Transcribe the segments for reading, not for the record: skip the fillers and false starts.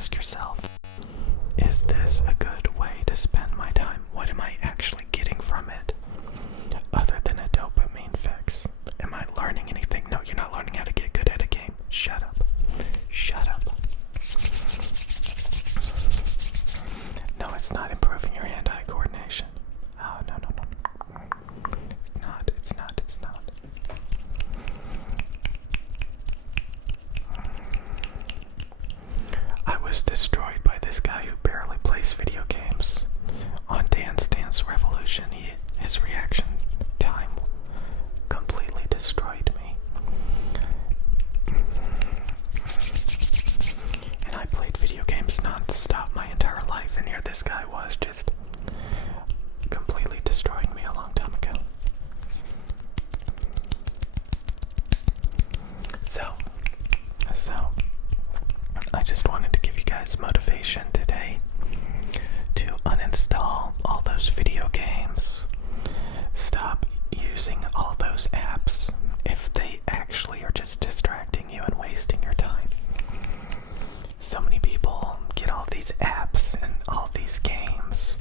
ask yourself, is this a good way to spend my time? What am I actually getting from it? Other than a dopamine fix. Am I learning anything? No, you're not learning how to get good at a game. Shut up. Shut up. No, it's not improving your hand-eye coordination. Oh, no. It's not. I was destroyed by this guy who barely plays video games. On Dance Dance Revolution, his reaction time completely destroyed me. And I played video games non-stop my entire life, and here this guy was just completely destroying me a long time ago. So I just wanted to give you guys motivation today to uninstall all those video games. Stop using all those apps if they actually are just distracting you and wasting your time. So many people get all these apps and all these games,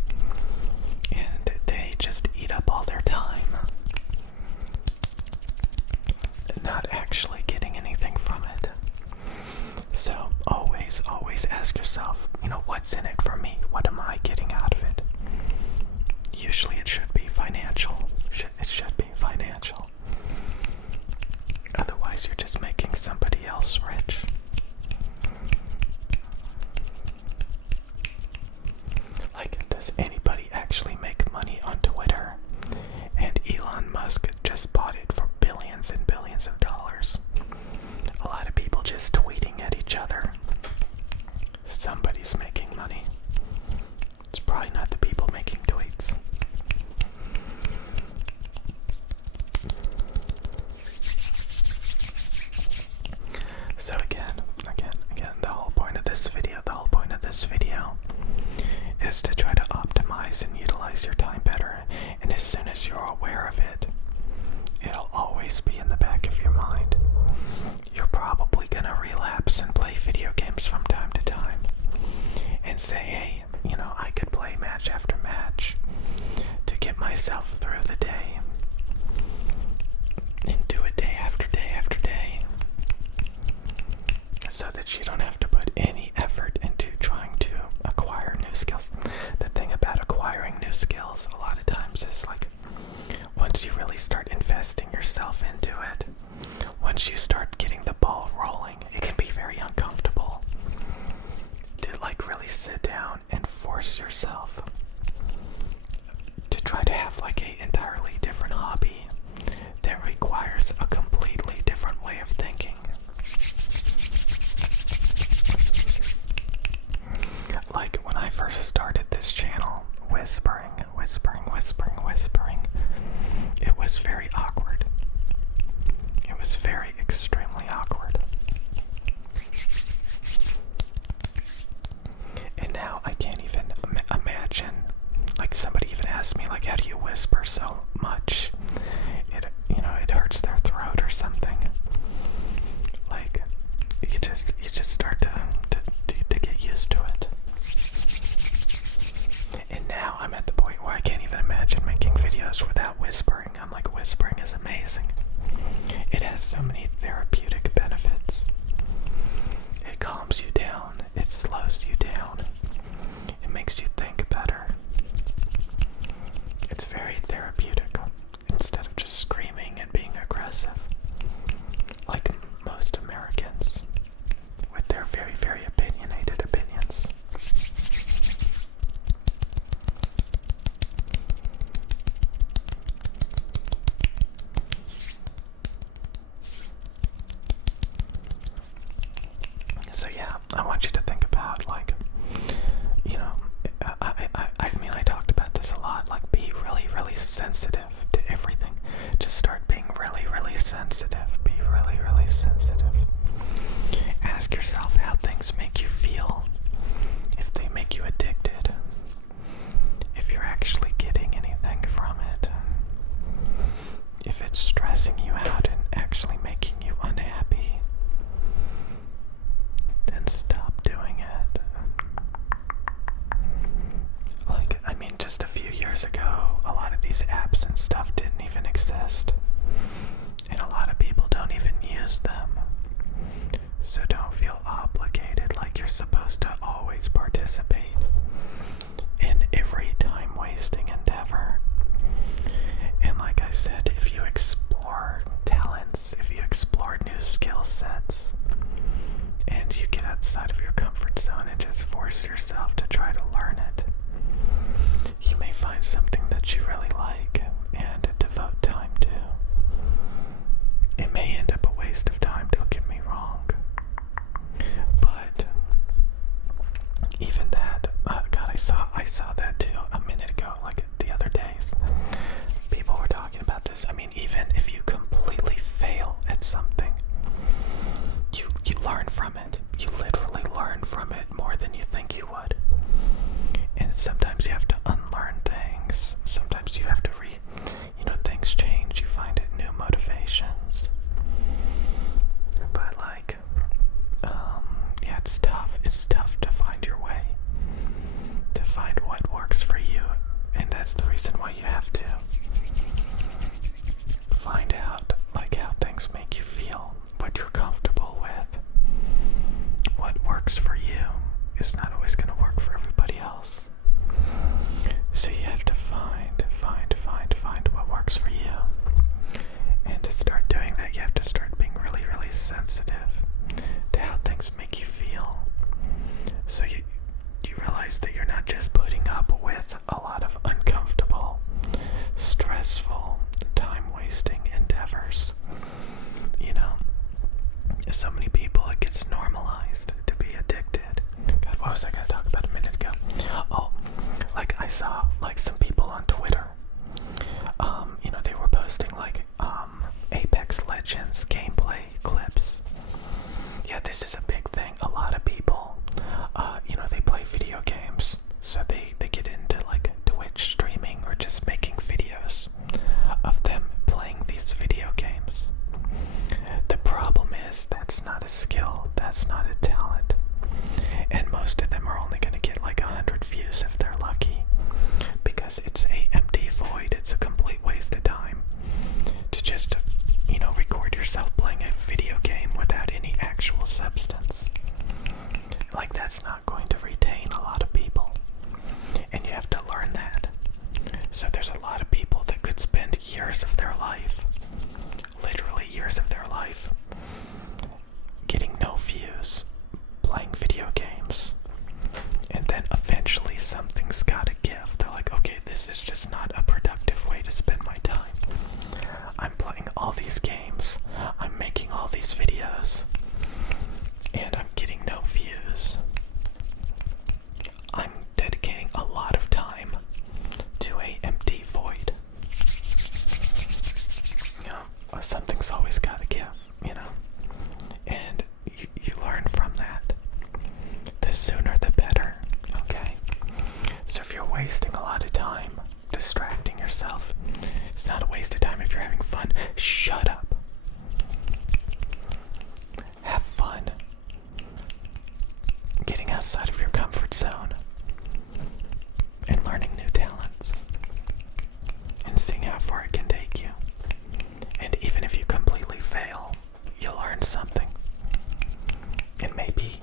and they just eat up all their time, not actually getting anything from it. So always ask yourself, what's in it for me? What am I getting out of it? Usually it should be financial. It should be financial. Otherwise you're just making somebody else rich. Does anybody actually make money on Twitter? And Elon Musk just bought it for billions and billions of dollars. A lot of people just tweeting at each other. Somebody's making money. It's probably not the people making tweets. So again, the whole point of this video is to try to optimize and utilize your time better. And as soon as you're aware of it, it'll always be in the back of your mind. You're probably gonna relapse and play video games from time to time and say, hey, I could play match after match to get myself through the day and do it day after day after day, so that you don't have to put any effort into trying to acquire new skills. The thing about acquiring new skills a lot of times is once you really start investing yourself into it, once you start getting the ball rolling, it can be very uncomfortable to really sit down and force yourself to try to have a entirely different hobby that requires a completely different way of thinking. When I first started this channel, whispering, it was very awkward. It was very extremely awkward. And now I can't even imagine, somebody even asked me, how do you whisper so much? It hurts their throat or something. You just start to get used to it. And now I'm at the point where I can't even imagine making videos without whispering. I'm like, whispering is amazing. It has so many therapeutic benefits. It calms you down. It slows you down. It makes you think better. It's very therapeutic instead of just screaming and being aggressive, like most Americans with their very, very opinionated opinions. So yeah, I want you to think about I talked about this a lot, be really, really sensitive to everything. Just start being really, really sensitive. Be really, really sensitive. Ask yourself how things make you feel. If they make you addicted. If you're actually getting anything from it. If it's stressing you out and actually making you unhappy, then stop doing force yourself to try to learn it. You may find something that you really like and devote time to. It may end up a waste of time, don't get me wrong. But even that, God, I saw that too a minute ago, like the other days. People were talking about this. I mean, even if you completely fail at something, you learn from it. You literally learn from it more than you think you would. And sometimes you have to unlearn things. Sometimes you have to things change. You find it new motivations. But like, yeah, it's tough. It's tough to find your way, to find what works for you. And that's the reason why you have to find out like how things make you feel, what you're comfortable with. What works for you is not always going to work for everybody else. So you have to find what works for you. And to start doing that, you have to start being really, really sensitive to how things make you feel. So you realize that you're not just putting up with a lot of uncomfortable, stressful, time-wasting endeavors. So many people, it gets normalized to be addicted. God, what was I going to talk about a minute ago? Oh, like I saw like some people on Twitter, they were posting like Apex Legends gameplay clips. Yeah, this is a big thing. A lot of people, they play video games, so they get into like Twitch streaming or just making videos of them playing these video games. The problem is that's not a skill, that's not a talent, and most of them are only going to get like 100 views if they're lucky, because it's a empty void. It's a complete waste of time to just record yourself playing a video game without any actual substance. Like, that's not going to retain a lot of people, and you have to learn that. So there's a lot of people that could spend years of their life, literally years of their life, getting no views, playing video games, and then eventually something's gotta give. They're like, okay, this is just not a productive way to spend my time. I'm playing all these games, I'm making all these videos, and I'm getting no views. I'm dedicating a lot of time to a empty void. Something's always gotta give, and you learn from that. The sooner the better, okay? So if you're wasting a lot of time distracting yourself, it's not a waste of time if you're having fun. Shut up. Have fun getting outside of your comfort zone and learning new talents and seeing how far it can take you. And even if you completely fail, you learn something. And maybe